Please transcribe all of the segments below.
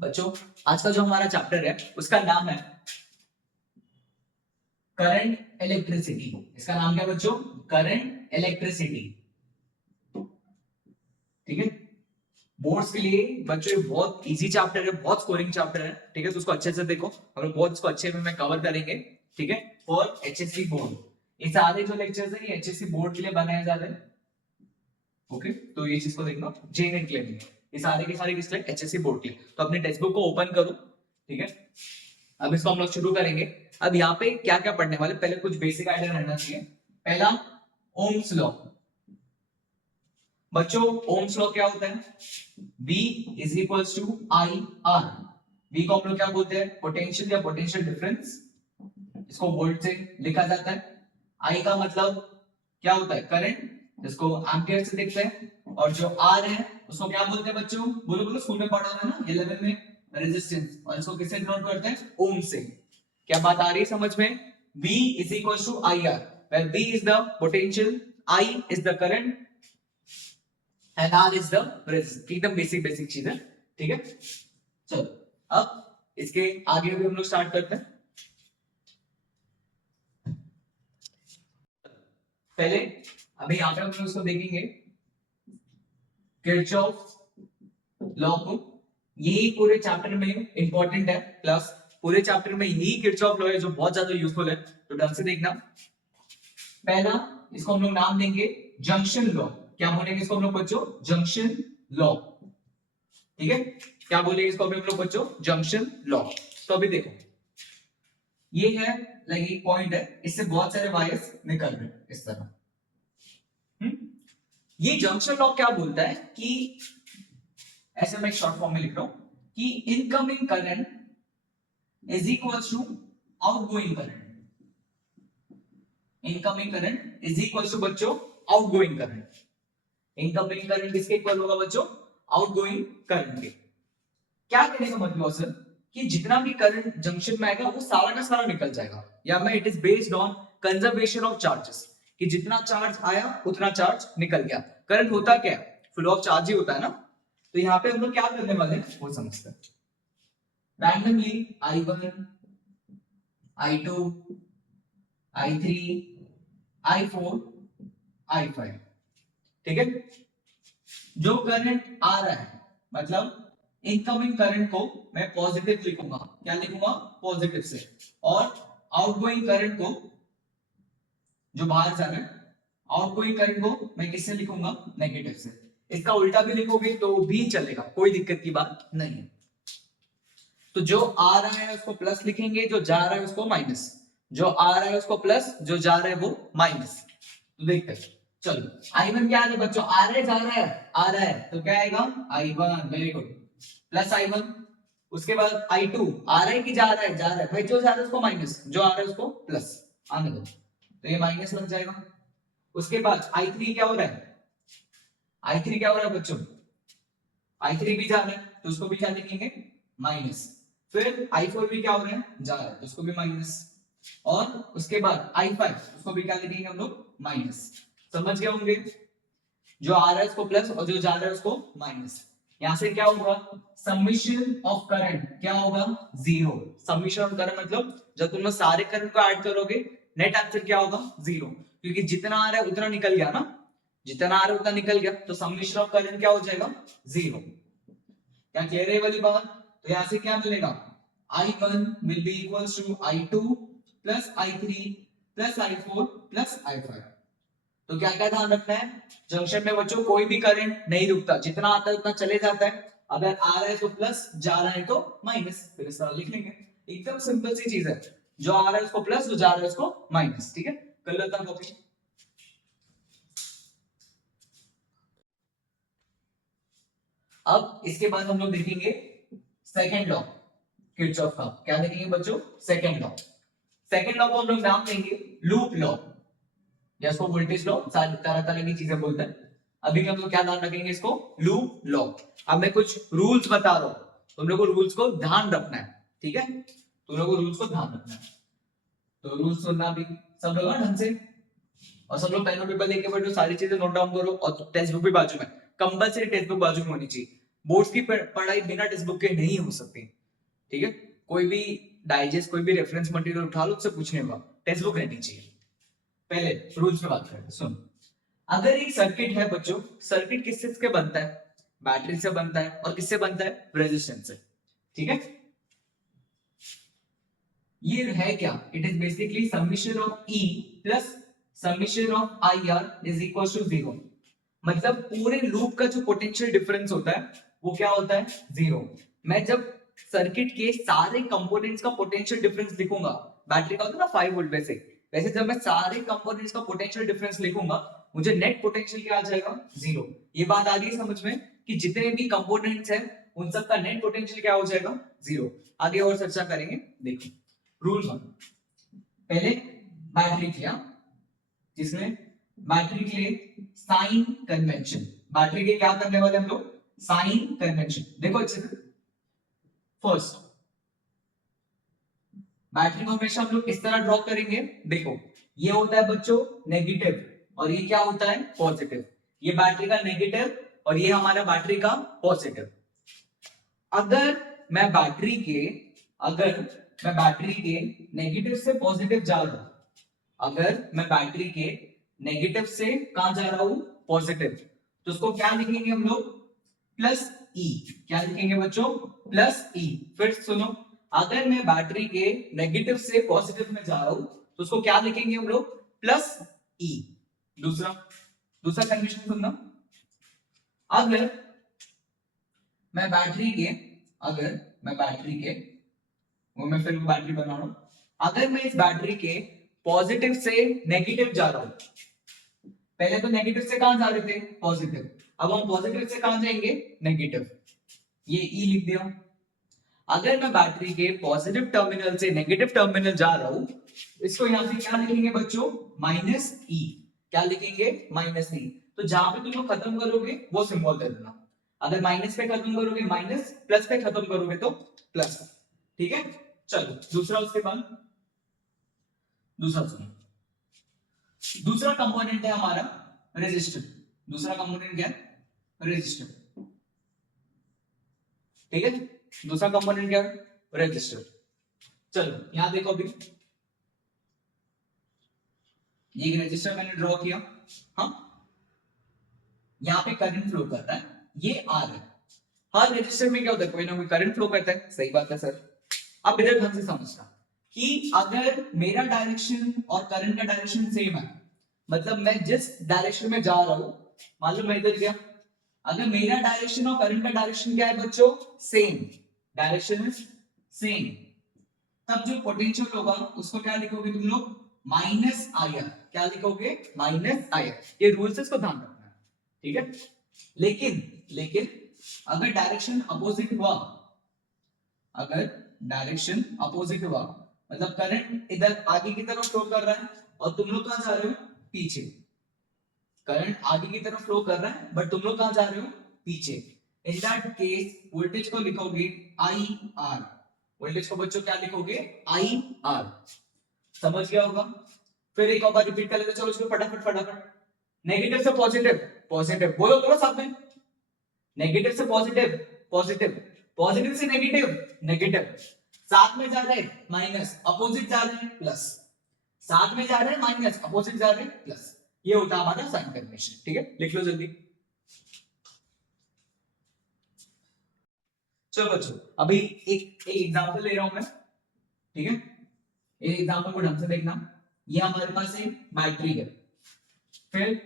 बच्चों आज का जो हमारा चैप्टर है उसका नाम है करंट इलेक्ट्रिसिटी। इसका नाम क्या है बच्चों? Current electricity. ठीक है, बोर्ड्स के लिए बच्चों ये बहुत इजी चैप्टर है, बहुत स्कोरिंग चैप्टर है। ठीक है, तो उसको अच्छे से देखो, हम लोग बहुत इसको अच्छे में कवर करेंगे। ठीक है, फॉर एचएससी बोर्ड ये सारे जो लेक्चर्स हैं ये एचएससी बोर्ड के लिए बनाए जा रहे हैं। ओके, तो ये चीज को देखना, जेएनएन के लिए नहीं है, ये सारे के सारे किस लिए? एचएससी बोर्ड के लिए। तो अपने टेक्स्ट बुक को ओपन करो। ठीक है, अब इसको हम लोग शुरू करेंगे। अब यहाँ पे क्या क्या पढ़ने वाले, पहले कुछ बेसिक आइडिया रहना चाहिए। पहला, ओम्स लॉ। बच्चों ओम्स लॉ क्या होता है? V is equals to I R. V को हम लोग क्या बोलते हैं? पोटेंशियल या पोटेंशियल डिफरेंस। इसको वोल्ट से लिखा जाता है। I का मतलब क्या होता है? करंट, जिसको एम्पियर से देखते हैं। और जो R है उसको क्या बोलते हैं बच्चों? बोलो बोलो, स्कूल में पढ़ा है ना 11 में, रेजिस्टेंस। और इसको किससे डिनोट करते हैं? ओम से। क्या बात आ रही है समझ में? V is equals to I R, where V is the potential, I is the current and R is the resistance। एकदम बेसिक चीज है। ठीक है, चलो अब इसके आगे भी हम लोग स्टार्ट करते हैं। पहले अभी यहाँ पे हम लोग उसको देखेंगे किरचॉफ लॉ को। यही पूरे चैप्टर में इंपॉर्टेंट है, प्लस पूरे चैप्टर में यही किरचॉफ लॉ है जो बहुत ज्यादा यूजफुल है। तो ढंग से देखना। पहला, इसको हम लोग नाम देंगे जंक्शन लॉ। क्या बोलेंगे इसको हम लोग बच्चों? Junction law. ठीक है, क्या बोलेंगे इसको हम लोग बच्चों? Junction law. तो अभी देखो, ये है लाइक एक पॉइंट है, इससे बहुत सारे वायर्स निकल रहे हैं इस तरह। ये जंक्शन लॉ क्या बोलता है कि, ऐसे मैं शॉर्ट फॉर्म में लिख रहा हूं कि incoming current is equals to outgoing current. Incoming current is equals to बच्चों आउटगोइंग करंट। इनकमिंग करंट किसके इक्वल होगा बच्चों? आउटगोइंग करंट के। क्या कहने का मतलब सर कि जितना भी करंट जंक्शन में आएगा वो सारा का सारा निकल जाएगा, या मैं it is based on conservation of charges, कि जितना चार्ज आया उतना चार्ज निकल गया। करंट होता क्या है? फ्लो ऑफ चार्ज ही होता है ना। तो यहाँ पे हम लोग क्या करने वाले हैं वो समझते हैं। Randomly I1, I2, I3, I4, I5। ठीक है, जो करंट आ रहा है मतलब इनकमिंग करंट को मैं पॉजिटिव लिखूंगा। क्या लिखूंगा? पॉजिटिव से। और आउटगोइंग करंट को, जो बाहर जा रहा है, आउटगोइंग करंट को मैं किससे लिखूंगा? नेगेटिव से। इसका उल्टा भी लिखोगे तो भी चलेगा, कोई दिक्कत की बात नहीं है। तो जो आ रहा है उसको प्लस लिखेंगे, जो जा रहा है उसको माइनस। जो आ रहा है उसको प्लस, जो जा रहा है वो माइनस। तो देखते हैं, चलो I1 क्या है बच्चों? आ रहा है, जा रहा है? आ रहा है, तो क्या आएगा? I1, very good, plus I1। उसके बाद I2, आ रहा है कि जा रहा है? जा रहा है भाई, जो जा रहा है उसको माइनस, जो आ रहा है उसको प्लस, आने दो, तो ये माइनस लग जाएगा। उसके बाद I3 क्या हो रहा है? I3 क्या हो रहा है बच्चों? I3 भी जा रहा है, तो उसको भी क्या लिखेंगे? माइनस। फिर I4 भी क्या हो रहा है? जा रहा है, तो उसको भी माइनस। और उसके बाद I5, उसको भी क्या लिखेंगे हम लोग? माइनस। समझ गए होंगे? जो आ रहा है उसको प्लस और जो जा रहा है उसको माइनस। यहां से क्या होगा? समिशन ऑफ करंट क्या होगा? जीरो। समिशन ऑफ करंट मतलब जब तुम लोग सारे करंट को ऐड करोगे नेट आंसर क्या होगा? जीरो, क्योंकि जितना आ रहा है उतना निकल गया ना, जितना आ रहा है उतना निकल गया, तो समिशन ऑफ करंट क्या हो जाएगा? जीरो। क्या क्लियर है वाली बात? तो यहां से क्या मिलेगा? I1 will be equals to I2 plus I3 plus I4 plus I5। तो क्या क्या ध्यान रखना है? जंक्शन में बच्चों कोई भी करंट नहीं रुकता, जितना आता है उतना चले जाता है। अगर आ रहा है तो प्लस, जा रहा है तो माइनस, फिर इस तरह लिख लेंगे। एकदम सिंपल सी चीज है, जो आ रहा है उसको प्लस, जो जा रहा है उसको माइनस। ठीक है, कर लेता हूं कॉपी। अब इसके बाद हम लोग देखेंगे सेकेंड लॉ किरचॉफ का। क्या देखेंगे बच्चों? Second law. सेकेंड लॉ को हम लोग नाम देंगे लूप लॉ, या इसको वोल्टेज लॉ, सारी तरह तरह की चीजें बोलते हैं। अभी हम लोग क्या नाम रखेंगे इसको? Loop law. अब मैं कुछ रूल्स बता रहा हूं, तुम लोग को रूल्स को ध्यान रखना है। ठीक है, तुम लोग को रूल्स को ध्यान रखना है, तो रूल्स सुनना भी सब लोग ढंग से। और सब लोग पेन और पेपर लेके बैठो, सारी चीजें नोट डाउन करो, और टेक्स्ट बुक भी बाजू में, कंपलसरी टेक्स्ट बुक बाजू में होनी चाहिए। बोर्ड्स की पढ़ाई बिना टेक्स्ट बुक के नहीं हो सकती, ठीक है। कोई भी डाइजेस्ट, कोई भी रेफरेंस मटेरियल उठा लो, उससे पूछने का टेक्स्ट बुक रहनी चाहिए। पहले रूल्स पे बात करते हैं, सुन। अगर एक सर्किट है बच्चों, सर्किट किससे के बनता है? बैटरी से बनता है, और किससे बनता है? रेजिस्टेंस से, ठीक है। ये है क्या? It is basically summation of E plus summation of IR is equal to 0। मतलब पूरे लूप का जो पोटेंशियल डिफरेंस होता है वो क्या होता है? 0। मैं जब सर्किट के सारे कंपोनेंट्स का पोटेंशियल डिफरेंस लिखूंगा, बैटरी का होता है ना 5 वोल्ट, वैसे जब मैं सारे कंपोनेंट्स का पोटेंशियल डिफरेंस लिखूंगा, मुझे नेट पोटेंशियल क्या आ जाएगा? 0। ये बात आ गई समझ में कि जितने भी कंपोनेंट्स हैं उन सब का नेट पोटेंशियल क्या हो जाएगा? 0। आगे और चर्चा करेंगे, देखो। रूल 1, पहले बैटरी किया, जिसमें बैटरी के लिए साइन कन्वेंशन, बैटरी के क्या करने वाले हम लोग? Sign convention. देखो अच्छे से, फर्स्ट बैटरी को हमेशा हम लोग इस तरह ड्रॉ करेंगे। देखो ये होता है बच्चों नेगेटिव, और ये क्या होता है? पॉजिटिव। ये बैटरी का नेगेटिव और ये हमारा बैटरी का पॉजिटिव। अगर मैं बैटरी के नेगेटिव से पॉजिटिव जा रहा हूं, अगर मैं बैटरी के नेगेटिव से कहां जा रहा हूं? पॉजिटिव, तो उसको क्या लिखेंगे हम लोग? प्लस ई। क्या लिखेंगे बच्चों? प्लस ई। फिर सुनो, अगर मैं बैटरी के नेगेटिव से पॉजिटिव में जा रहा हूं तो उसको क्या लिखेंगे हम लोग? प्लस ई। दूसरा कंडीशन सुनना, अगर मैं बैटरी के वो मैं फिर बैटरी बना रहा हूं, अगर मैं इस बैटरी के पॉजिटिव से नेगेटिव जा रहा हूं, पहले तो नेगेटिव से कहां जा रहे थे? पॉजिटिव, अब हम पॉजिटिव से कहां जाएंगे? नेगेटिव। ये ई लिख दिया। अगर मैं बैटरी के पॉजिटिव टर्मिनल से नेगेटिव टर्मिनल जा रहा हूं, इसको यहां से क्या लिखेंगे बच्चों? माइनस ई। क्या लिखेंगे? माइनस ई। तो जहां पे तुम लोग खत्म करोगे वो सिंबल दे देना। अगर माइनस पे खत्म करोगे माइनस, प्लस पे खत्म करोगे तो प्लस, ठीक है। चलो दूसरा, उसके बाद दूसरा सुनो, दूसरा कंपोनेंट है हमारा रेजिस्टर। दूसरा कंपोनेंट क्या है? रेजिस्टर, ठीक है। दूसरा कंपोनेंट क्या है? रेजिस्टर। चलो यहां देखो, अभी ये एक रेजिस्टर मैंने ड्रॉ किया, हाँ। यहां पे करंट फ्लो कर रहा है, ये आर है। हर रेजिस्टर में क्या होता है? कोई ना कोई करंट फ्लो करता है, सही बात है सर। अब इधर ढंग से समझना कि अगर मेरा डायरेक्शन और करंट का डायरेक्शन सेम है, मतलब मैं जिस डायरेक्शन में जा रहा हूं, मान लो मैं इधर गया, अगर मेरा डायरेक्शन और करंट का डायरेक्शन क्या है बच्चों? सेम, डायरेक्शन इज सेम, तब जो पोटेंशियल होगा उसको क्या लिखोगे तुम लोग? Minus IR. क्या लिखोगे? Minus IR. ये रूल्स को ध्यान रखना है, ठीक है। लेकिन अगर डायरेक्शन अपोजिट हुआ, अगर डायरेक्शन अपोजिट हुआ, मतलब करंट इधर आगे की तरफ फ्लो कर रहा है और तुम लोग कहां जा रहे हो? पीछे। करंट आगे की तरफ फ्लो कर रहा है बट तुम लोग कहां जा रहे हो? पीछे। इन दैट केस वोल्टेज को लिखोगे आई आर। वोल्टेज को बच्चों क्या लिखोगे? I R. समझ गया होगा? फिर एक बार रिपीट कर लेते, चलो इसको फटाफट। नेगेटिव से पॉजिटिव, पॉजिटिव बोलो थोड़ा साथ में। नेगेटिव से पॉजिटिव, पॉजिटिव। पॉजिटिव से नेगेटिव, नेगेटिव। साथ में जा रहे हैं माइनस, अपोजिट जा रहे हैं प्लस। साथ में जा रहे हैं माइनस, अपोजिट जा रहे हैं प्लस। ये होता है हमारा साइन कन्वेंशन, ठीक है। लिख लो जल्दी। चलो बच्चों, अभी एक एग्जांपल ले रहा हूं मैं, ठीक है। एक एग्जांपल को ढंग से देखना। ये हमारे पास एक बैटरी है, फिर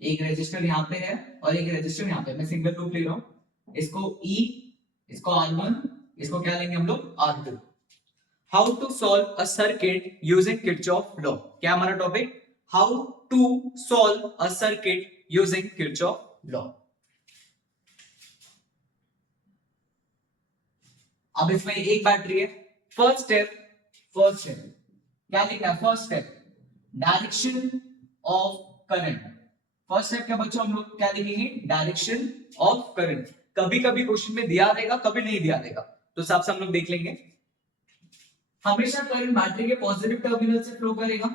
एक रेजिस्टर यहां पे है और एक रेजिस्टर यहां पे। मैं सिंगल लूप ले रहा हूं, इसको E, इसको R1, इसको क्या लेंगे हम लोग? R2। How to solve a circuit using Kirchhoff law. क्या हमारा topic? How to solve a circuit using Kirchhoff law. अब इसमें एक बैटरी है। फर्स्ट स्टेप क्या लिखना है? First step direction of current. First step क्या बच्चों? हम लोग क्या लिखेंगे? Direction of current. कभी कभी क्वेश्चन में दिया रहेगा, कभी नहीं दिया रहेगा, तो हिसाब से हम लोग देख लेंगे। हमेशा करंट बैटरी के पॉजिटिव टर्मिनल से फ्लो करेगा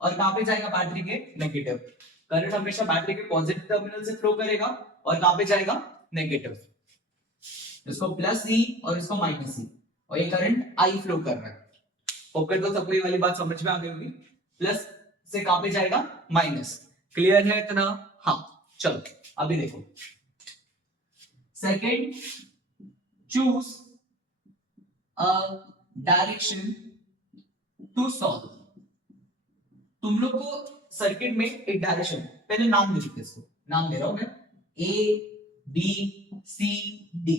और कहां पे जाएगा? बैटरी के नेगेटिव। करंट हमेशा बैटरी के पॉजिटिव टर्मिनल से फ्लो करेगा और कहां पे जाएगा? नेगेटिव। इसको प्लस ई और इसको माइनस ई, और ये करंट आई फ्लो कर रहा है। ओके, तो सबको ये वाली बात समझ में आ गई होगी। प्लस से कहां पे जाएगा, माइनस। क्लियर है इतना? हाँ, चलो अभी देखो second, choose a direction to solve. तुम लोग को सर्किट में एक डायरेक्शन, पहले नाम दे देते इसको, नाम दे रहा हूं मैं, ए बी सी डी।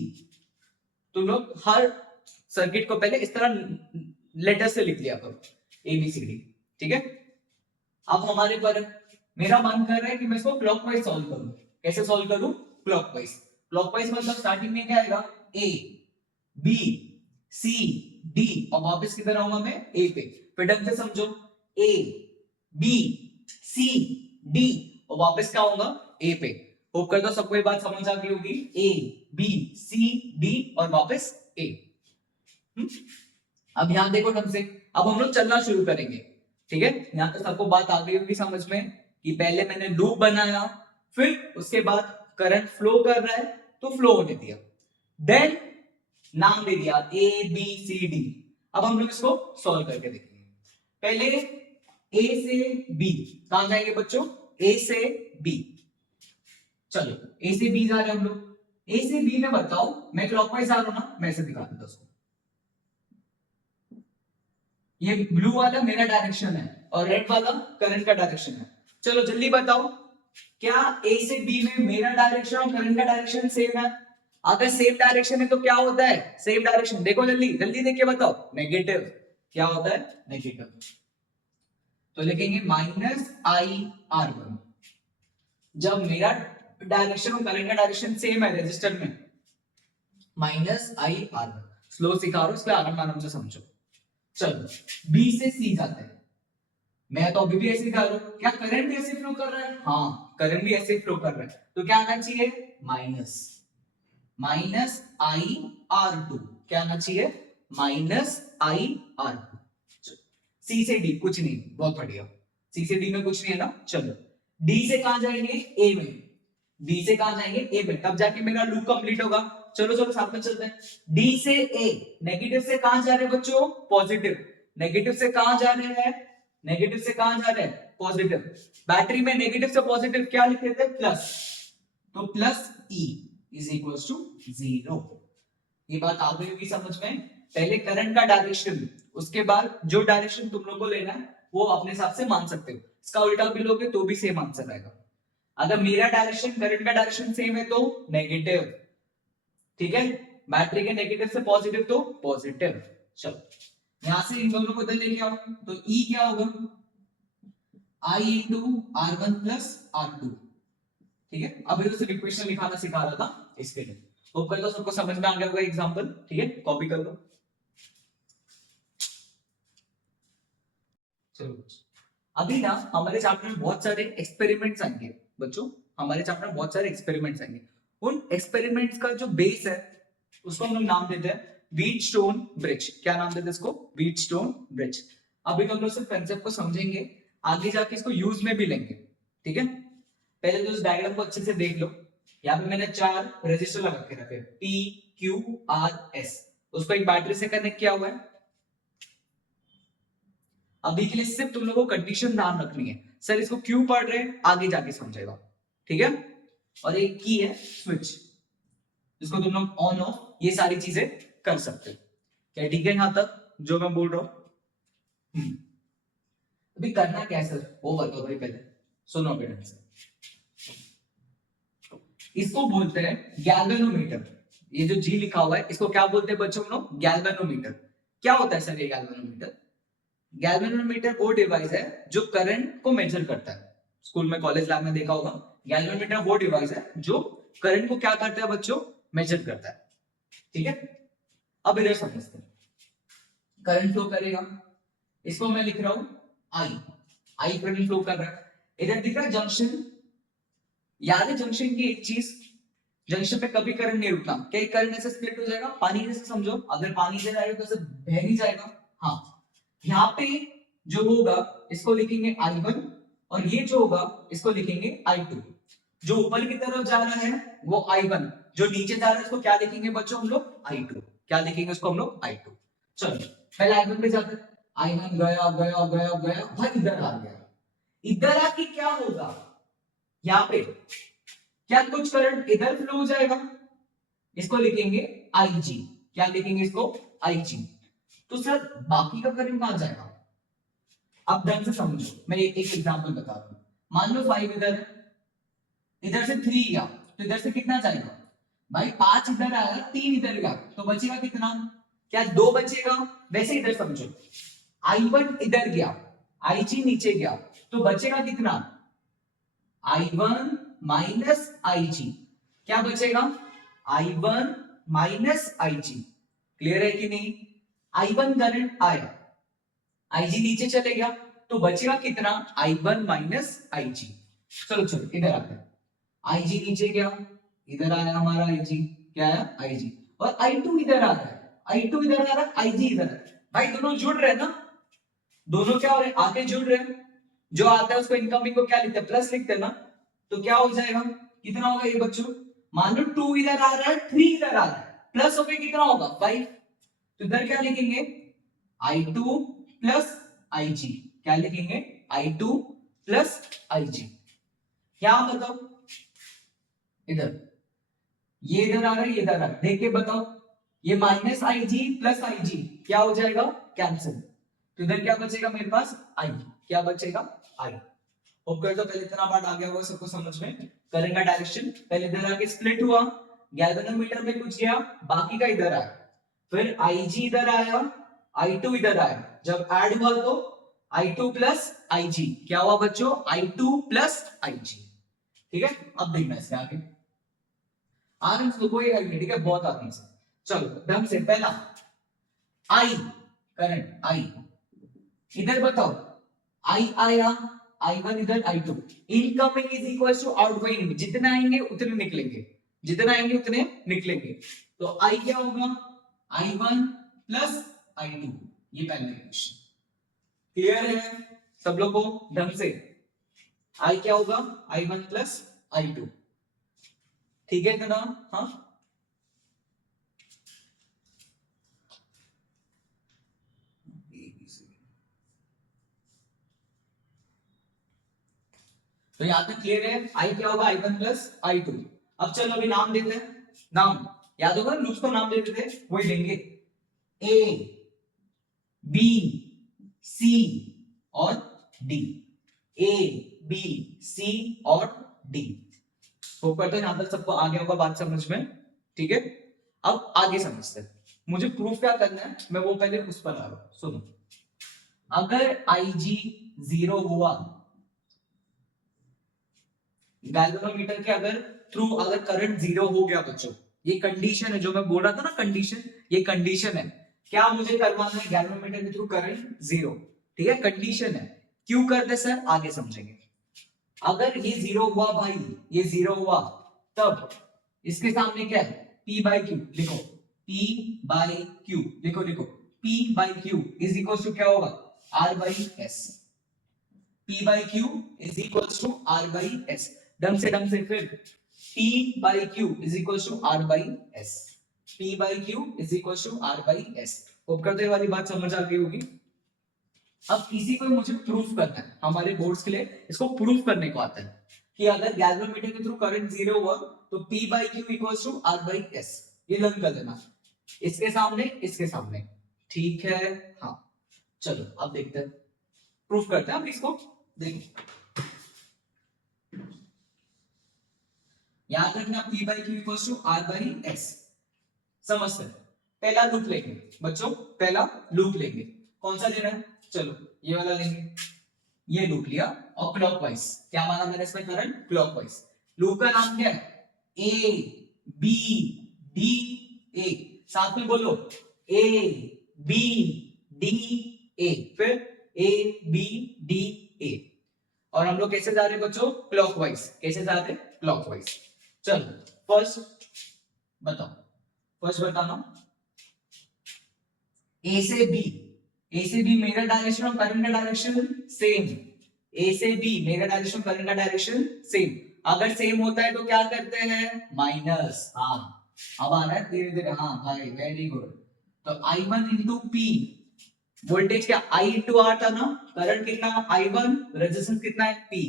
तुम लोग हर सर्किट को पहले इस तरह लेटर से लिख लिया करो, ए बी सी डी, ठीक है। अब हमारे पर मेरा मन कर रहा है कि मैं इसको क्लॉकवाइज सॉल्व करूं। कैसे सॉल्व करूं? क्लॉकवाइज। क्लॉकवाइज मतलब स्टार्टिंग में क्या आएगा, ए बी सी डी, और वापस किधर आऊंगा मैं, ए पे। फिर ढंग से समझो, ए बी सी डी, और वापस क्या आऊंगा, ए पे। होप करता हूं सबको ये बात समझ आ गई होगी, ए बी सी डी और वापस ए। अब यहां देखो ढंग से, अब हम लोग चलना शुरू करेंगे, ठीक है। यहां तक सबको बात आ गई होगी समझ में कि पहले मैंने लूप बनाया, फिर उसके बाद करंट फ्लो कर रहा है तो फ्लो होने दिया, देन नाम दे दिया ए बी सी डी। अब हम लोग इसको सॉल्व करके देखेंगे। पहले ए से बी, कहां जाएंगे बच्चों, ए से बी। चलो ए से बी जा रहे हैं हम लोग, ए से बी में बताओ, मैं क्लॉकवाइज आ रहा हूं ना, मैं ऐसे दिखा देता हूं। ये ब्लू वाला मेरा डायरेक्शन है और रेड वाला करंट का डायरेक्शन है। चलो जल्दी बताओ, क्या ए से बी में मेरा डायरेक्शन और करंट का डायरेक्शन सेम है? अगर सेम डायरेक्शन है तो क्या होता है, सेम डायरेक्शन देखो, जल्दी जल्दी देख के बताओ, नेगेटिव। क्या होता है, नेगेटिव। तो लिखेंगे माइनस आई आर वन। जब मेरा डायरेक्शन और करंट का डायरेक्शन सेम है रेजिस्टर में, minus I are one. Slow सिखा रहा हूं इसलिए आराम आराम से समझो। चलो बी से सी जाते हैं। मैं तो अभी भी ऐसे दिखा रहा हूं, क्या करंट भी ऐसे फ्लो कर रहा है? हाँ, करंट भी ऐसे फ्लो कर रहा है, तो क्या आना चाहिए, minus minus I R two. क्या आना चाहिए, minus I R two. C से डी कुछ नहीं, बहुत बढ़िया। सी से डी में कुछ नहीं है ना। चलो डी से कहां जाएंगे, ए में। डी से कहां जाएंगे, ए में, तब जाके मेरा लूप कंप्लीट होगा। चलो चलो साथ में चलते हैं। डी से ए, नेगेटिव से कहां जा रहे हैं बच्चों, पॉजिटिव। नेगेटिव से कहां जा रहे हैं, नेगेटिव से कहां जा रहे हैं, पॉजिटिव। बैटरी में नेगेटिव से पॉजिटिव क्या लिखे थे, प्लस, तो plus E is equals to 0। ये बात आप लोगों की समझ में? पहले करंट का डायरेक्शन, उसके बाद जो डायरेक्शन तुम लोग को लेना है वो अपने हिसाब से मान सकते हो। इसका उल्टा भी लोगे तो भी सेम आंसर आएगा। अगर मेरा डायरेक्शन करंट का डायरेक्शन सेम है तो नेगेटिव, ठीक है। बैटरी के नेगेटिव से पॉजिटिव तो पॉजिटिव। चलो यहां से इन दोनों को इधर लेके आओ, तो ई क्या होगा, I into R one plus R two, ठीक है। अभी तो सिर्फ इक्वेशन लिखाना सिखा रहा था इसके लिए। होप करता हूं सबको समझ में आ गया होगा एग्जांपल, ठीक है। कॉपी कर लो। चलो अभी ना हमारे चैप्टर में बहुत सारे एक्सपेरिमेंट्स आएंगे बच्चों, हमारे चैप्टर में बहुत सारे एक्सपेरिमेंट्स आएंगे। उन एक्सपेरिमेंट्स का जो बेस है उसको हम लोग नाम देते हैं व्हीटस्टोन ब्रिज। क्या नाम देते हैं इसको, व्हीटस्टोन ब्रिज। अभी हम लोग सिर्फ कंसेप्ट को समझेंगे, आगे जाके इसको यूज में भी लेंगे, ठीक है। पहले तो इस डायग्राम को अच्छे से देख लो। यहाँ पे मैंने 4 रेजिस्टर लगा के रखे, P Q R S, उसको एक बैटरी से कनेक्ट किया हुआ है। अभी के लिए सिर्फ तुम लोगों को कंडीशन ध्यान रखनी है, सर इसको क्यों पढ़ रहे हैं आगे जाके समझेगा, ठीक है। और एक की है स्विच, जिसको तुम लोग ऑन ऑफ ये सारी चीजें कर सकते हो। क्या ठीक है यहां तक जो मैं बोल रहा हूं? अभी करना क्या है सर, वो बताओ भाई, पहले सुनो बेटा से। इसको बोलते हैं गैल्वेनोमीटर। ये जो जी लिखा हुआ है इसको क्या बोलते हैं बच्चों लोग, गैल्वेनोमीटर। क्या होता है सर ये गैल्वेनोमीटर? गैल्वेनोमीटर वो डिवाइस है जो करंट को मेजर करता है। स्कूल में कॉलेज लैब में देखा होगा, गैल्वेनोमीटर वो डिवाइस है जो करंट को क्या करता है बच्चों, मेजर करता है, ठीक है। अब इधर समझते हैं, करंट फ्लो करेगा, इसको मैं लिख रहा हूं आई, आई करंट फ्लो कर रहा है। इधर दिख रहा है जंक्शन, याद है जंक्शन की एक चीज, जंक्शन पे कभी करंट नहीं रुकना। क्या करंट ऐसे स्प्लिट हो जाएगा, पानी जैसे समझो, अगर पानी इधर आएगा तो ऐसे बह नहीं जाएगा। हाँ, यहाँ पे जो होगा इसको लिखेंगे I1 और ये जो होगा इसको लिखेंगे I2। जो ऊपर की तरफ जा रहा है वो I1 जो नीचे जा रहा है उसको क्या लिखेंगे बच्चों हम लोग I2, क्या लिखेंगे उसको हम लोग I2। चलो पहले I1 पे जाते हैं। I1 गया गया गया गया भाई इधर आ गया, इधर आके क्या होगा, यहाँ पे क्या कुछ करंट इधर फ्लो हो जाएगा, इसको लिखेंगे IG, क्या लिखेंगे इसको IG। तो सर बाकी का करंट कहां जाएगा, अब ढंग से समझो, मैं एक एग्जांपल बता रहा हूं। मान लो 5 इधर है, इधर से 3 गया, तो इधर से कितना जाएगा भाई, 5 इधर आया 3 इधर गया, तो बचेगा कितना, क्या 2 बचेगा। वैसे इधर समझो, I1 इधर गया, IG नीचे गया, तो बचेगा कितना, I1 माइनस IG, क्या बचेगा I1 माइनस IG। क्लियर है कि नहीं, I1 करंट आया, IG नीचे चले गया, तो बचेगा कितना I1 माइनस IG। चलो चलो इधर आते हैं, IG नीचे गया, इधर आया हमारा IG, क्या आया IG, और I2 इधर आ रहा है, I2 इधर आ रहा है, IG इधर है, भाई दोनों जुड़ रहे हैं ना, दोनों क्या हो रहे हैं आगे जुड़ रहे हैं, जो आता है उसको इनकमिंग को क्या लिखते हैं प्लस लिखते हैं ना, तो क्या हो जाएगा कितना होगा ये बच्चों, मान लो 2 इधर आ रहा है 3 इधर आ रहा है, प्लस होकर कितना होगा 5, तो इधर क्या लिखेंगे I2 प्लस IG, क्या लिखेंगे I2 प्लस IG। क्या बताओ इधर ये इधर आ रहा है ये इधर आ रहा है, देख के बताओ, ये माइनस IG प्लस IG क्या हो जाएगा कैंसिल, तो इधर क्या बचेगा मेरे पास I, क्या बचेगा I। होप कर दो पहले इतना पार्ट आ गया होगा सबको समझ में। करंट का डायरेक्शन पहले इधर आके स्प्लिट हुआ, गैल्वेनोमीटर में कुछ गया, बाकी का इधर आया, फिर IG इधर आया, I2 इधर आया, जब ऐड हुआ तो I2 प्लस IG, क्या हुआ बच्चों I2 प्लस IG। ठीक है, अब देखना इससे आगे, आगे इसको कोई हल नहीं, ठीक है बहुत आगे से। चलो ढंग से, पहला I करंट I, इधर बताओ I आया, I1 इधर I2, incoming is equal to outgoing, जितने आएंगे उतने निकलेंगे, जितने आएंगे उतने निकलेंगे, तो I क्या होगा I1 प्लस I2, ये पहला इक्वेशन। क्लियर है सब लोगों को ढंग से, I क्या होगा I1 प्लस I2, ठीक है ना, हाँ तो यहाँ तक क्लियर है, I क्या होगा I1 प्लस I2। अब चलो अभी नाम देते हैं, नाम याद होगा लूप्स को नाम देते थे, वही देंगे A B C और D, A B C और D। वो करते हैं, यहां तक सबको आगे होगा बात समझ में, ठीक है। अब आगे समझते हैं, मुझे प्रूफ क्या करना है, मैं वो पहले उस पर आ रहा हूं। सुनो, अगर IG 0 हुआ, गैल्वेनोमीटर के अगर थ्रू अगर करंट 0 हो गया बच्चों, ये कंडीशन है जो मैं बोल रहा था ना कंडीशन, ये कंडीशन है, क्या मुझे करवाना है गैल्वेनोमीटर के थ्रू करंट 0, ठीक है कंडीशन है। क्यों करते सर आगे समझेंगे। अगर ये 0 हुआ भाई, ये 0 हुआ, तब इसके सामने क्या है P बाई क्यू, लिखो P बाई क्यू, लिखो लिखो P by Q is equal to क्या होगा R by S, P by Q is equal to R by S। ढंग से फिर P by Q is equal to R by S, P by Q is equal to R by S। Hope करते वाली बात समझ आ गई होगी। अब इसी को मुझे प्रूफ करना है, हमारे बोर्ड्स के लिए इसको प्रूफ करने को आता है कि अगर गैल्वेनोमीटर के थ्रू करंट 0 हुआ तो P by Q equals to R by S, ये लर्न कर देना इसके सामने, ठीक है। हाँ चलो अब देखते हैं, प्रूफ करते हैं अब इसको, देखिए याद रखना P by Q equals to R by S। समझते हैं, पहला लूप लेंगे बच्चों, पहला लूप लेंगे, कौन सा लेना है, चलो ये वाला लेंगे, ये लूप लिया और क्लॉकवाइज, क्या माना मैंने इसमें करंट क्लॉकवाइज। लूप का नाम क्या है A B D A, साथ में बोलो A B D A, फिर A B D A, और हम लोग कैसे जा रहे हैं बच्चों क्लॉकवाइज, कैसे जा रहे हैं क्लॉकवाइज। चलो बताओ, फर्स्ट बताना A से B मेरा डायरेक्शन और करंट का डायरेक्शन सेम, A से B मेरा डायरेक्शन करंट का डायरेक्शन सेम, अगर सेम होता है तो क्या करते हैं, माइनस। हाँ अब आ रहा है धीरे धीरे, हाँ भाई वेरी गुड। तो I1 इंटू पी, वोल्टेज क्या I इंटू आर था ना, करंट कितना I1, रेजिस्टेंस कितना है P,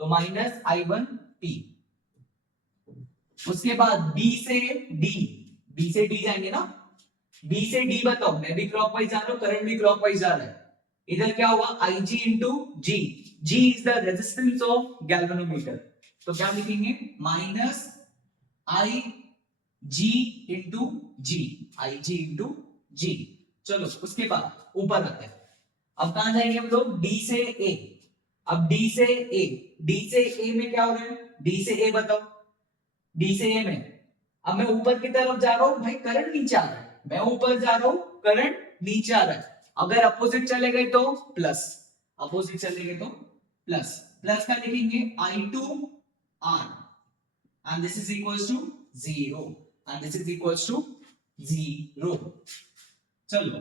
तो माइनस I1 P। उसके बाद B से D, B से D जाएंगे ना, B से D बताओ, मैं भी क्लॉकवाइज जा रहा हूं, करंट भी क्लॉकवाइज जा रहा है, इधर क्या होगा Ig into G, G is the resistance of galvanometer, तो क्या लिखेंगे minus I G into G, Ig into G। चलो उसके बाद ऊपर आते हैं, अब कहां जाएंगे हम लोग, D से A। अब D से A, D से A में क्या हो रहा है, D से A बताओ, D से A में, अब मैं ऊपर की तरफ जा रहा हूं भाई, करंट नीचे आ रहा है, मैं ऊपर जा रहा हूं, करंट नीचे आ रहा है, अगर अपोजिट चले गए तो प्लस, अपोजिट चले गए तो प्लस, प्लस का लिखेंगे I2 R and this is equals to 0 and this is equals to 0। चलो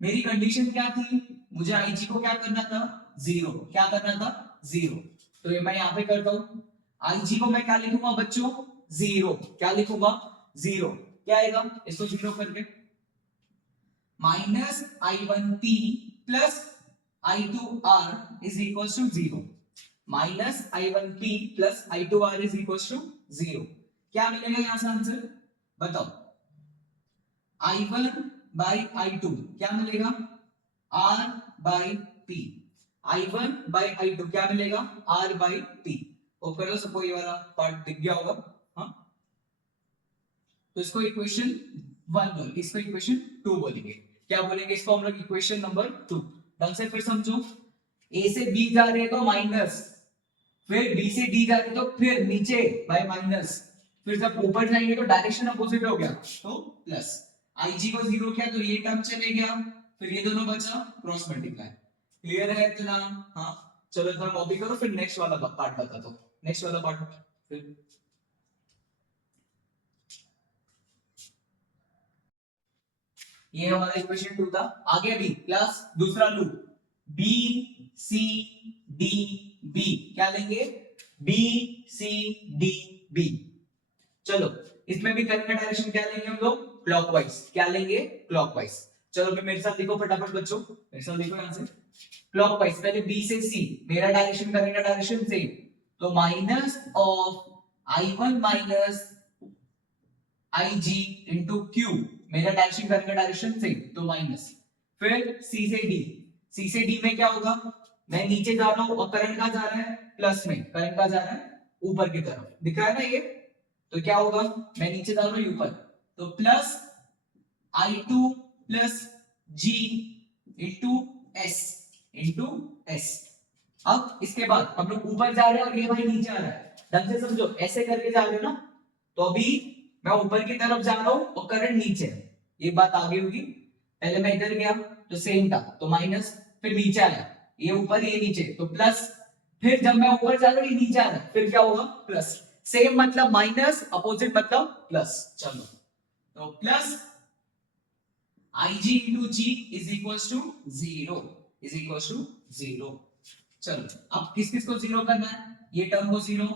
मेरी कंडीशन क्या थी, मुझे Ig को क्या करना था, 0, क्या करना था 0, तो ये मैं यहां पे करता हूं, Ig को मैं क्या लिखूंगा बच्चों 0, क्या लिखूंगा 0, क्या आएगा इसको 0 करके, minus I1P plus I2R is equals to 0, minus I1P plus I2R is equals to 0। क्या मिलेगा यहां से आंसर बताओ, I1 बाई I2 क्या मिलेगा, R by P, I1 by I2 क्या मिलेगा, R बाई P। और करो सबको ये वाला पार्ट दिख गया होगा, हाँ तो इसको इक्वेशन 1 बोल, इसको इक्वेशन 2 बोलेंगे, क्या बोलेंगे इसको हम लोग, इक्वेशन नंबर 2। ढंग से फिर समझो, A से B जा रहे हैं तो माइनस, फिर B से D जा रहे हैं तो फिर नीचे बाय माइनस, फिर जब ऊपर जाएंगे तो डायरेक्शन अपोजिट हो गया तो प्लस, Ig को 0 किया तो ये टर्म चले गया, फिर ये दोनों बचा क्रॉस मल्टीप्लाई। क्लियर है इतना, हाँ चलो इतना कॉपी करो, फिर नेक्स्ट वाला पार्ट बता दो, नेक्स्ट वाला पार्ट फिर ये हमारा इक्वेशन 2 था। आगे अभी क्लास दूसरा loop, B C D B क्या लेंगे, B C D B। चलो इसमें भी करंट का डायरेक्शन क्या लेंगे हम लोग, क्लॉकवाइज, क्या लेंगे क्लॉकवाइज। चलो फिर मेरे साथ लिखो फटाफट बच्चों, मेरे साथ लिखो यहां से क्लॉकवाइज, पहले B से C, मेरा डायरेक्शन करंट का डायरेक्शन सेम, तो minus of I1 minus Ig into Q, मेरा डायरेक्शन करंट का डायरेक्शन सेम तो माइनस, फिर C से D, C से D में क्या होगा, मैं नीचे जा रहा हूं और करंट कहां जा रहा है, प्लस में, करंट कहां जा रहा है ऊपर की तरफ, दिख रहा है ना ये, तो क्या होगा मैं नीचे जा रहा हूं ऊपर, तो plus I2 plus G into S। अब इसके बाद हम लोग ऊपर जा रहे हैं और ये भाई नीचे आ रहा है, ढंग से समझो, ऐसे करके जा रहे हो ना, तो अभी मैं ऊपर की तरफ जा रहा हूं और करंट नीचे है, ये बात आगे होगी, पहले मैं इधर गया तो सेम था तो माइनस, फिर नीचे आया, ये ऊपर ये नीचे तो प्लस, फिर जब मैं ऊपर जा रहा हूं ये नीचे आ रहा है, फिर क्या होगा प्लस, सेम मतलब माइनस, अपोजिट मतलब प्लस। चलो तो plus Ig into G is equals to 0, is equals to 0। चलो अब किस किस को 0 करना है, ये टर्म को 0,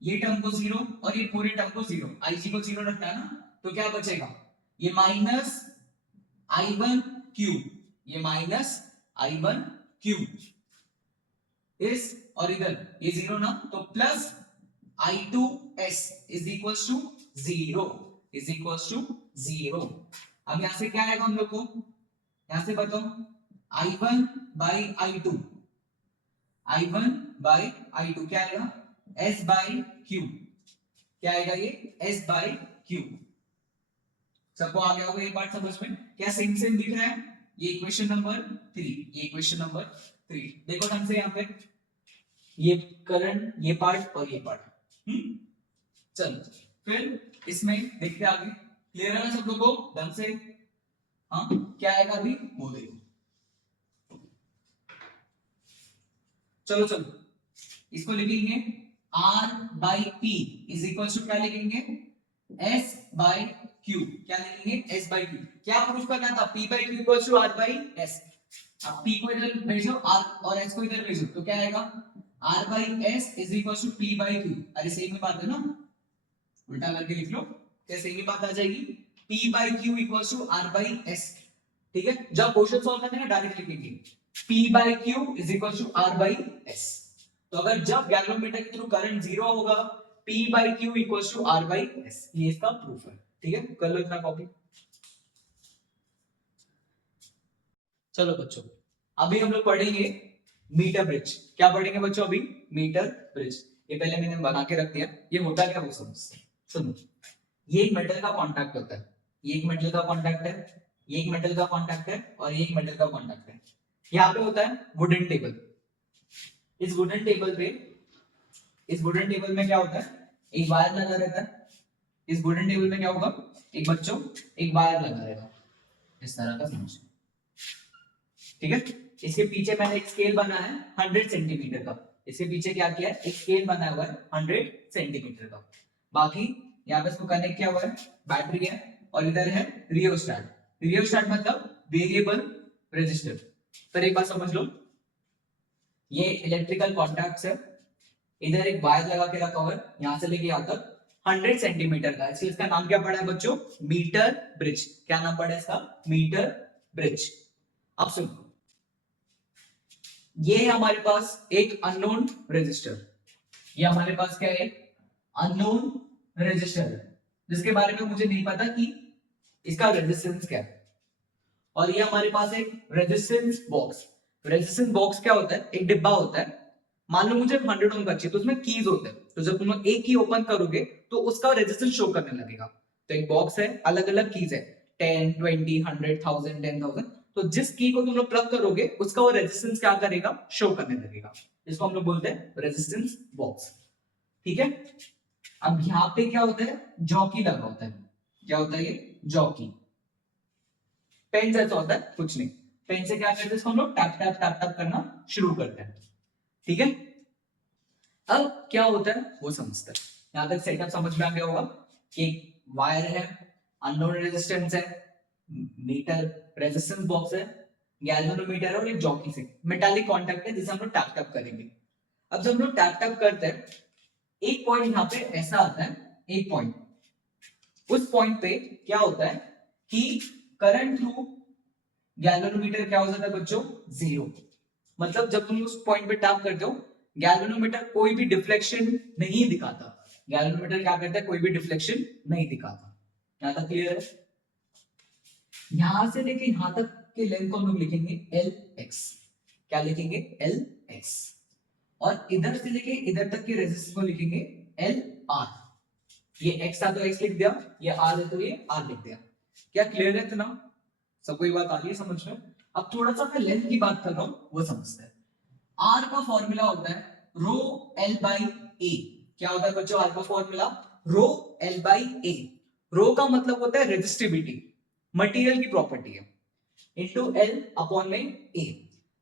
ये टर्म को 0 और ये पूरे टर्म को 0, Ig को 0 रखना है ना, तो क्या बचेगा, ये माइनस I1 क्यूब, ये माइनस I1 क्यूब इस, और इधर ये 0 ना, तो plus I2S is equals to 0, is equals to 0। अब यहां से क्या आएगा हम लोग को, यहां से बताओ I1 by I2, I1 by I2 क्या आएगा S बाई Q, क्या आएगा ये S बाई Q। सबको आ गया होगा ये पार्ट समझ में, क्या सेम सेम दिख रहा है, ये इक्वेशन नंबर 3, ये इक्वेशन नंबर 3 देखो ढंग से, यहां पे ये करंट, ये पार्ट और ये पार्ट, चलो फिर इसमें देखते आगे, क्लियर है ना सब लोगों को ढंग से, हाँ क्या आएगा अभी वो देखो, चलो चलो इसको लिखेंगे R by P is equal to क्या लिखेंगे S बाई Q, क्या लिखेंगे S बाई Q। क्या प्रूफ करना था, P by Q equal to R by S। अब P को इधर भेजो, R और S को इधर भेजो, तो क्या आएगा R by S is equals to P by Q। अरे सेम ही बात है ना, उल्टा करके लिख लो, क्या सेम ही बात आ जाएगी। P by Q equals to R by S। ठीक है, जब क्वेश्चन सॉल्व करते हैं ना डायरेक्ट लिखेंगे P by Q is equals to R by S। तो अगर जब गैल्वेनोमीटर के थ्रू करंट जीरो होगा P by Q equals to R by S, ये इसका प्रूफ है। ठीक है, कर लो इतना कॉपी। चलो बच्चों, अभी हम लोग पढ़ेंगे मीटर ब्रिज। क्या पढ़ेंगे बच्चों अभी? Metre bridge. ये पहले मैंने बना के रख दिया, ये होता क्या वो समझते हैं। सुनो, ये एक मेटल का कॉन्टैक्ट होता है, ये एक मेटल का कॉन्टैक्ट है, ये एक मेटल का कॉन्टैक्ट है और ये एक मेटल का कॉन्टैक्ट है। यहाँ पे होता है वुडन टेबल। इस वुडन टेबल पे, इस वुडन टेबल में क्या होता है, एक वायर लगा रहता है। इस वुडन टेबल में क्या होगा, एक बच्चों एक वायर लगा रहेगा इस तरह का, समझ। ठीक है, इसके पीछे मैंने एक स्केल बना है 100 सेंटीमीटर का। इसके पीछे क्या किया है, एक स्केल बना हुआ है 100 सेंटीमीटर का। बाकी यहाँ पे इसको कनेक्ट किया हुआ है, बैटरी है और इधर है रियोस्टैट। रियोस्टैट मतलब वेरिएबल रेजिस्टर। पर एक बात समझ लो, ये इलेक्ट्रिकल कॉन्टैक्ट्स है, इधर एक वायर लगा के रखा हुआ है यहां से लेके यहां तक 100 सेंटीमीटर का, इसलिए इसका नाम क्या पड़ा है बच्चों, मीटर ब्रिज। क्या नाम पड़ा है इसका, मीटर ब्रिज। अब सुनो, ये है हमारे पास एक अननोन रेजिस्टर। ये हमारे पास क्या है, अननोन रेजिस्टर है, जिसके बारे में मुझे नहीं पता कि इसका रेजिस्टेंस क्या है। और ये हमारे पास एक रेजिस्टेंस बॉक्स। रेजिस्टेंस बॉक्स क्या होता है, एक डिब्बा होता है। मान लो मुझे 100 ओम का चाहिए, तो उसमें कीज होते हैं, तो जब तुम लोग एक की ओपन करोगे तो उसका रेजिस्टेंस शो करने लगेगा। तो एक बॉक्स है, अलग अलग कीज है, 10, 20, 100, 1000, 10,000। तो जिस की को तुम लोग प्लग करोगे उसका वो रेजिस्टेंस क्या करेगा, शो करने लगेगा। इसको हम लोग बोलते हैं रेजिस्टेंस बॉक्स। ठीक है, अब यहाँ पे क्या होता है, जॉकी लगा होता है। क्या होता है ये, जॉकी। पेन जैसा होता है, कुछ नहीं। पेन से क्या करते हैं, इसको हम लोग टैप टैप टैप टैप करना शुरू करते हैं। ठीक है, अब क्या होता है वो समझते हैं। यहां तक सेटअप समझ में आ गया होगा कि वायर है, अननोन रेजिस्टेंस है, मीटर रेजिस्टेंस बॉक्स है, गैल्वेनोमीटर और एक जॉकी से मेटालिक कांटेक्ट है जिसे हम लोग टैप टैप करेंगे। अब जब हम लोग टैप टैप करते हैं, एक पॉइंट यहाँ पे ऐसा आता है, एक पॉइंट, उस पॉइंट पे क्या होता है कि करंट थ्रू गैल्वेनोमीटर क्या हो जाता है बच्चों, जीरो। मतलब जब तुम उस पॉइंट पे टैप करते हो, गैल्वेनोमीटर कोई भी डिफ्लेक्शन नहीं दिखाता। गैल्वेनोमीटर क्या करता है, कोई भी डिफ्लेक्शन नहीं दिखाता। यहां तक क्लियर है? यहां से लेके यहां तक के लेंथ को हम लोग लिखेंगे Lx। क्या लिखेंगे, Lx। और इधर से लेके इधर तक के रेजिस्टेंस को लिखेंगे Lr। ये x था तो x लिख दिया, ये r है तो ये r लिख दिया। क्या क्लियर है इतना? सबको ये बात आ रही है समझ में? अब थोड़ा सा मैं लेंथ की बात कर रहा हूं, वो समझते हैं। R का फॉर्मूला होता है रो L बाई A। क्या होता है बच्चों R का formula, rho L by A। Rho का मतलब होता है रेजिस्टिविटी, मटेरियल की प्रॉपर्टी है, इनटू L अपॉन में A।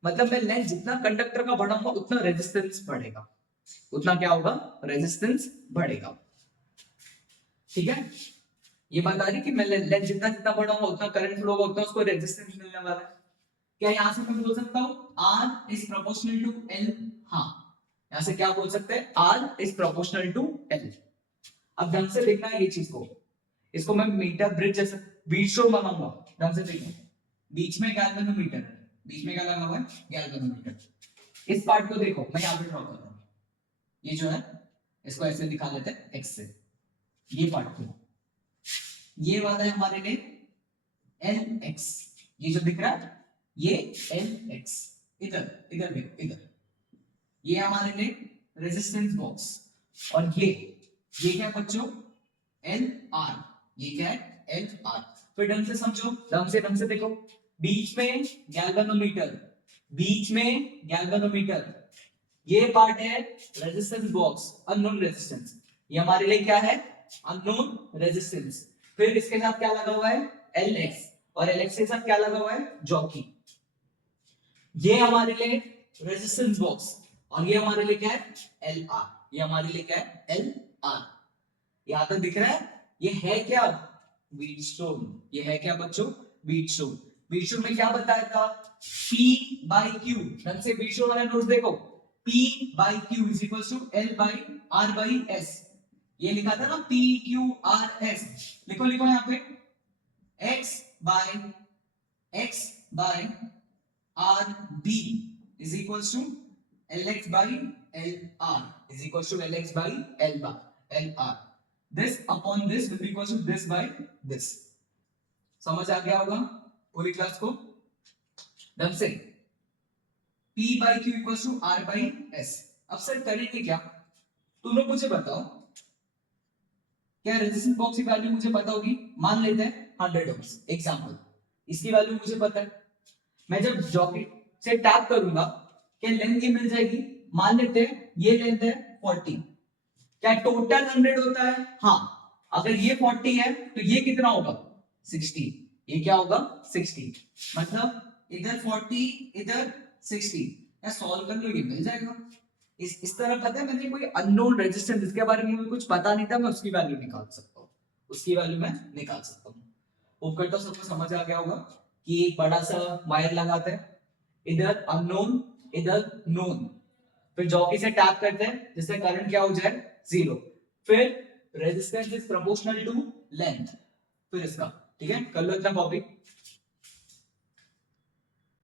मतलब मैं लेंथ जितना कंडक्टर का बढ़ाऊंगा उतना रेजिस्टेंस बढ़ेगा, उतना क्या होगा, रेजिस्टेंस बढ़ेगा। ठीक है, ये बात आ रही कि मैं लेंथ जितना जितना बढ़ाऊंगा उतना करंट फ्लो होगा, उतना उसको रेजिस्टेंस मिलने वाला है। क्या यहां से मैं बोल सकता हूं R is proportional to L? हाँ, यहां से क्या बोल सकते हैं, R is proportional to L। अब ढंग से देखना है ये चीज को, इसको मैं मीटर ब्रिज जैसे बीच शो बनाऊंगा। ढंग से देखो, बीच में गैल्वेनोमीटर है, बीच में क्या लगा हुआ है, गैल्वेनोमीटर। इस पार्ट को देखो, मैं यहां पे ड्रॉ कर रहा हूं, ये जो है इसको ऐसे दिखा लेते हैं एक्स से। ये पार्ट को, ये वाला है हमारे लिए Lx, ये जो दिख रहा है ये Lx। इधर इधर देखो, इधर ये हमारे लिए रेजिस्टेंस बॉक्स। और ये क्या है बच्चों, Lr। ये क्या है, Lr। फिर ढंग से समझो, ढंग से देखो, बीच में गैल्वेनोमीटर, बीच में गैल्वेनोमीटर, ये पार्ट है रेजिस्टेंस बॉक्स, अननोन रेजिस्टेंस। ये हमारे लिए क्या है, अननोन रेजिस्टेंस। फिर इसके साथ क्या लगा हुआ है, Lx। और Lx के साथ क्या लगा हुआ है, जॉकी। ये हमारे लिए रेजिस्टेंस बॉक्स और ये हमारे लिए क्या है, Lr। ये हमारे लिए क्या है, Lr। यहां तक दिख रहा है? ये है क्या, व्हीटस्टोन। ये है क्या बच्चों, व्हीटस्टोन। व्हीटस्टोन में क्या बताया था, P by Q। ढंग से व्हीटस्टोन वाला नोट्स देखो, P by Q is equals to L by R by S। ये लिखा था ना P Q R S, लिखो लिखो यहाँ पे X by R B is equals to Lx by Lr is equals to Lx by Lr। This upon this will be equals to this by this। समझ आ गया होगा पूरी क्लास को ढंग से। P by Q equals to R by S। अब sir करेंगे क्या, तुम लोग मुझे बताओ, क्या रेजिस्टेंस बॉक्स की वैल्यू मुझे पता होगी? मान लेते हैं 100 ओम्स एग्जांपल, इसकी वैल्यू मुझे पता है। मैं जब जॉकेट से टैप करूंगा क्या लेंथ ये मिल जाएगी? मान लेते हैं ये लेंथ है 40, क्या टोटल 100 होता है? हाँ, अगर ये 40 है तो ये कितना होगा? 60। ये क्या होगा? 60। मतलब इधर 40 इधर 60, या सॉल्व कर लो, ये मिल जाएगा। इस तरह पता है मैंने कोई अननोन रेजिस्टेंस जिसके बारे में मुझे कुछ पता नहीं था, मैं उसकी वैल्यू निकाल सकता हूँ, उसकी वैल्यू मैं निकाल सकता हूँ। होप करता हूँ सबको समझ आ गया होगा कि एक बड़ा सा वायर लगाते हैं, इधर अननोन इधर नोन, फिर जॉकी से टैप करते हैं जिससे करंट क्या हो जाए? 0। फिर resistance is proportional to length, फिर इसका, ठीक है, कर लो इतना कॉपी।